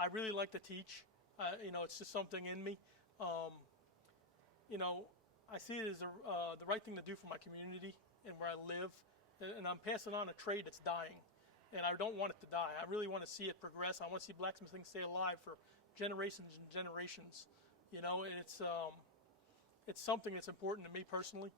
I really like to teach. You know, it's just something in me. You know, I see it as the right thing to do for my community and where I live, and I'm passing on a trade that's dying, and I don't want it to die. I really want to see it progress. I want to see blacksmithing stay alive for generations and generations. You know, and it's something that's important to me personally.